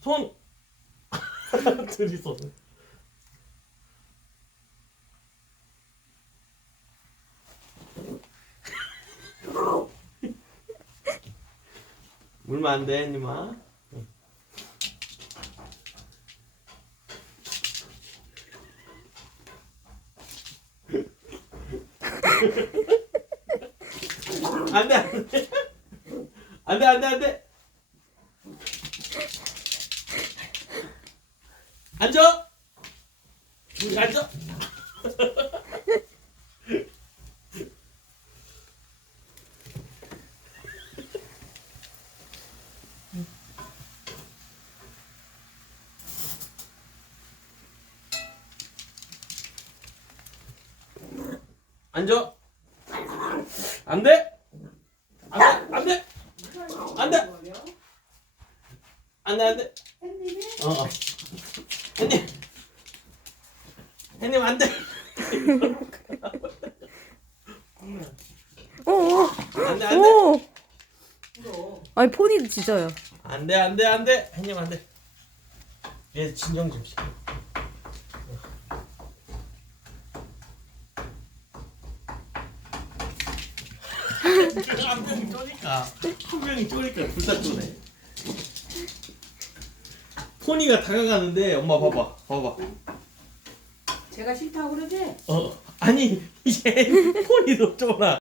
손. 둘이 손. 물면 안 돼 니마. 안 돼 안 돼. 안 돼 안 돼 안 돼 앉아. 앉아. 앉아. 안 돼? 안 돼? 안 돼? 안 돼 안 돼. 안 돼. 어 어. 햇님. 햇님 안돼. 오, 안돼 안돼. 오. 아니 포니도 짖어요. 안돼 안돼 안돼. 햇님 안돼. 얘 진정 좀 시켜. 한 명이 쪼니까. 한 명이 쪼니까 둘다 쪼네 포니가 다가가는데 엄마 봐봐 봐봐 제가 싫다고 그러지? 어 아니 이제 포니도 쫄아